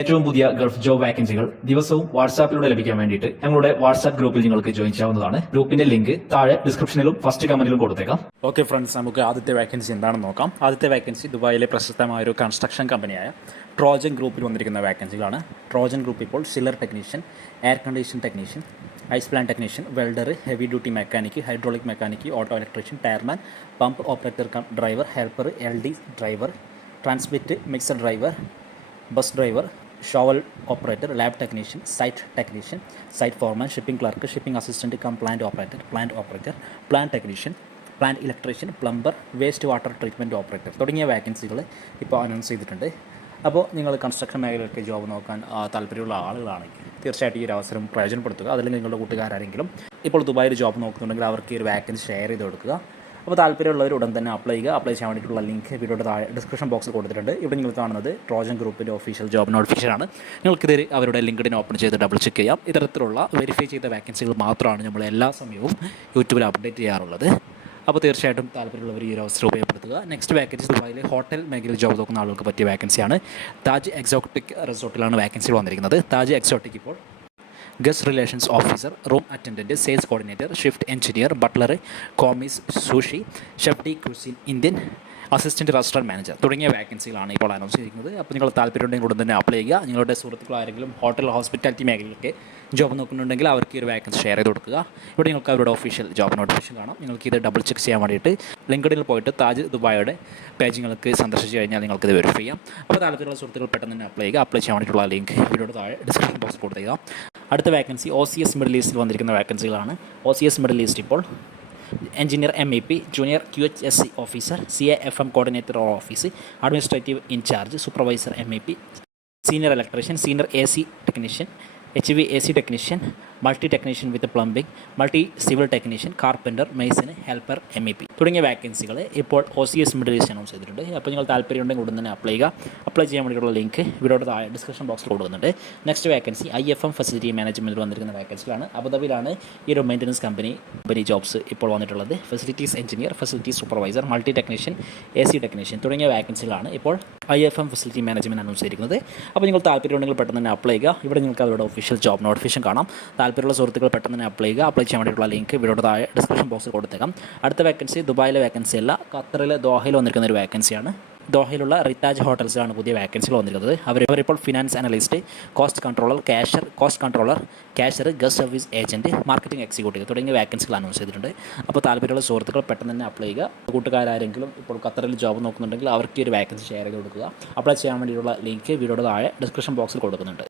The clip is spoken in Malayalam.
ഏറ്റവും പുതിയ ഗൾഫ് ജോബ് വാക്കൻസികൾ ദിവസവും വാട്സാപ്പിലൂടെ ലഭിക്കാൻ വേണ്ടിയിട്ട് ഞങ്ങളുടെ വാട്സാപ്പ് ഗ്രൂപ്പിൽ നിങ്ങൾക്ക് ജോയിൻ ചെയ്യാവുന്നതാണ്. ഗ്രൂപ്പിന്റെ ലിങ്ക് താഴെ ഡിസ്ക്രിപ്ഷനിലും ഫസ്റ്റ് കമന്റിലും കൊടുത്തേക്കാം. ഓക്കെ ഫ്രണ്ട്സ് നമുക്ക് ആദ്യത്തെ വാക്കൻസി എന്താണെന്ന് നോക്കാം. ആദ്യത്തെ വാക്കൻസി ദുബായിലെ പ്രശസ്തമായ ഒരു കൺസ്ട്രക്ഷൻ കമ്പനിയായ ട്രോജൻ ഗ്രൂപ്പിൽ വന്നിരിക്കുന്ന വാക്കൻസികളാണ്. ട്രോജൻ ഗ്രൂപ്പ് ഇപ്പോൾ chiller technician air condition technician ice plan technician welder heavy duty mechanic hydraulic mechanic auto electrician tyreman pump operator driver helper L D driver transmit mixer driver bus driver shovel operator lab technician site technician site foreman shipping clerk shipping assistant cum plant operator plant operator plant technician plant electrician plumber waste water treatment operator തുടങ്ങിയ വാക്കൻസികൾ ഇപ്പോൾ അനൗൺസ് ചെയ്തിട്ടുണ്ട്. അപ്പോൾ നിങ്ങൾ കൺസ്ട്രക്ഷൻ മേഖലയിലൊക്കെ ജോബ് നോക്കാൻ താല്പര്യമുള്ള ആളുകളാണെങ്കിൽ തീർച്ചയായിട്ടും ഈ ഒരു അവസരം പ്രയോജനപ്പെടുത്തുക. അതിൽ നിങ്ങളുടെ കൂട്ടുകാരാരെങ്കിലും ഇപ്പോൾ ദുബായിൽ ജോബ് നോക്കുന്നുണ്ടെങ്കിൽ അവർക്ക് ഈ ഒരു വാക്കൻസി ഷെയർ ചെയ്ത് കൊടുക്കുക. അപ്പോൾ താല്പര്യമുള്ളവർ ഉടൻ തന്നെ അപ്ലൈ ചെയ്യുക. അപ്ലൈ ചെയ്യാൻ വേണ്ടിയിട്ടുള്ള ലിങ്ക് വീഡിയോയുടെ താഴെ ഡിസ്ക്രിപ്ഷൻ ബോക്സിൽ കൊടുത്തിട്ടുണ്ട്. ഇവിടെ നിങ്ങൾ കാണുന്നത് ട്രോജൻ ഗ്രൂപ്പിന്റെ ഒഫീഷ്യൽ ജോബ് നോട്ടിഫിക്കേഷനാണ് നിങ്ങൾക്കിത് അവരുടെ ലിങ്കിനെ ഓപ്പൺ ചെയ്ത് ഡബിൾ ചെക്ക് ചെയ്യാം. ഇത്തരത്തിലുള്ള വെരിഫൈ ചെയ്ത വാക്കൻസികൾ മാത്രമാണ് നമ്മൾ എല്ലാ സമയവും യൂട്യൂബിൽ അപ്ഡേറ്റ് ചെയ്യാറുള്ളത്. അപ്പോൾ തീർച്ചയായിട്ടും താല്പര്യമുള്ളവർ ഈ ഒരു അവസരം ഉപയോഗപ്പെടുത്തുക. നെക്സ്റ്റ് വാക്കൻസി ദുബായിലെ ഹോട്ടൽ മേഖലയിൽ ജോബ് നോക്കുന്ന ആളുകൾക്ക് പറ്റിയ വാക്കൻസിയാണ് താജ് എക്സോട്ടിക് റിസോർട്ടിലാണ് വാക്കൻസികൾ വന്നിരിക്കുന്നത്. താജ് എക്സോട്ടിക് ഇപ്പോൾ guest relations officer room attendant sales coordinator shift engineer butler commis sushi chef de Indian assistant restaurant manager തുടങ്ങിയ വാക്കൻസികളാണ് ഇപ്പോൾ അനൗൺസ് ചെയ്യുന്നത് അപ്പോൾ നിങ്ങൾ താല്പര്യമുണ്ടെങ്കിൽ ഉടൻ തന്നെ അപ്ലൈ ചെയ്യുക. നിങ്ങളുടെ സുഹൃത്തുക്കൾ ആരെങ്കിലും ഹോട്ടൽ ഹോസ്പിറ്റാലിറ്റി മേഖലയിലൊക്കെ ജോബ് നോക്കുന്നുണ്ടെങ്കിൽ അവർക്ക് ഈ ഒരു വാക്കൻസി ഷെയർ ചെയ്ത് കൊടുക്കുക. ഇവിടെ നിങ്ങൾക്ക് അവരുടെ ഒഫീഷ്യൽ ജോബ് നോട്ടിഫിക്കേഷൻ കാണാം. നിങ്ങൾക്ക് ഇത് ഡബിൾ ചെക്ക് ചെയ്യാൻ വേണ്ടിയിട്ട് ലിങ്ക്ഡിൽ പോയിട്ട് താജ് ദുബായുടെ പേജ് നിങ്ങൾക്ക് സന്ദർശിച്ച് കഴിഞ്ഞാൽ നിങ്ങൾക്ക് ഇത് വെരിഫൈ ചെയ്യാം. അപ്പോൾ താല്പര്യമുള്ള സുഹൃത്തുക്കൾ പെട്ടെന്ന് തന്നെ അപ്ലൈ ചെയ്യുക. അപ്ലൈ ചെയ്യാൻ വേണ്ടിയിട്ടുള്ള ലിങ്ക് വീഡിയോയുടെ താഴെ ഡിസ്ക്രിപ്ഷൻ ബോക്സിൽ കൊടുത്തേക്കുക അടുത്ത vacancy O C S middle ഈസ്റ്റിൽ വന്നിരിക്കുന്ന വാക്കൻസികളാണ് O C S middle east ഇപ്പോൾ engineer M E P junior Q H S C officer C A F M coordinator office administrative in charge supervisor M E P senior electrician senior A C technician H V A C technician multi technician with plumbing multi civil technician carpenter മെയ്സിന് helper M E P തുടങ്ങിയ വാക്കൻസികൾ ഇപ്പോൾ O C S middle east announce ചെയ്തിട്ടുണ്ട്. അപ്പോൾ നിങ്ങൾ താല്പര്യമുണ്ടെങ്കിൽ ഉടൻ തന്നെ അപ്ലൈ ചെയ്യുക. അപ്ലൈ ചെയ്യാൻ വേണ്ടിയിട്ടുള്ള ലിങ്ക് ഇവരോട് താഴെ ഡിസ്ക്രിപ്ഷൻ ബോക്സിൽ കൊടുക്കുന്നുണ്ട്. Next vacancy I F M facility മാനേജ്മെന്റിൽ വന്നിരിക്കുന്ന വാക്കൻസികളാണ് അബുദാബിയിലാണ് ഈ ഒരു മെയിന്റനൻസ് കമ്പനി കമ്പനി ജോബ്സ് ഇപ്പോൾ വന്നിട്ടുള്ളത്. Facilities engineer facilities supervisor multi technician A C technician തുടങ്ങിയ വാക്കൻസികളാണ് ഇപ്പോൾ I F M facility management announce ചെയ്തിരിക്കുന്നത്. അപ്പോൾ നിങ്ങൾ താല്പര്യമുണ്ടെങ്കിൽ പെട്ടെന്ന് തന്നെ അപ്ലൈ ചെയ്യുക. ഇവിടെ നിങ്ങൾക്ക് അവരുടെ ഒഫീഷ്യൽ ജോബ് നോട്ടിഫിക്കേഷൻ കാണാം. താല്പര്യമുള്ള സുഹൃത്തുക്കൾ പെട്ടെന്ന് തന്നെ അപ്ലൈ ചെയ്യുക. അപ്ലൈ ചെയ്യാൻ വേണ്ടിയിട്ടുള്ള ലിങ്ക് വീഡിയോയുടെ താഴെ ഡിസ്ക്രിപ്ഷൻ ബോക്സിൽ കൊടുത്തേക്കാം. അടുത്ത വേക്കൻസി ദുബായിലെ വേക്കൻസി അല്ല. ഖത്തറിലെ ദോഹയിൽ വന്നിരിക്കുന്ന ഒരു വേക്കൻസിയാണ് ദോഹയിലുള്ള റിത്താജ് ഹോട്ടൽസിലാണ് പുതിയ വേക്കൻസികൾ വന്നിരിക്കുന്നത്. അവർ അവരിപ്പോൾ finance analyst cost controller cashier cost controller cashier guest service agent marketing executive തുടങ്ങിയ വേക്കൻസികൾ അനൗൺസ് ചെയ്തിട്ടുണ്ട്. അപ്പോൾ താല്പര്യമുള്ള സുഹൃത്തുക്കൾ പെട്ടെന്ന് തന്നെ അപ്ലൈ ചെയ്യുക. കൂട്ടുകാരാരെങ്കിലും ഇപ്പോൾ ഖത്തറിൽ ജോബ് നോക്കുന്നുണ്ടെങ്കിൽ അവർക്ക് ഈ ഒരു വേക്കൻസി ഷെയർ ചെയ്ത് കൊടുക്കുക. അപ്ലൈ ചെയ്യാൻ വേണ്ടിയിട്ടുള്ള ലിങ്ക് വീഡിയോയുടെ താഴെ ഡിസ്ക്രിപ്ഷൻ ബോക്സിൽ കൊടുക്കുന്നുണ്ട്.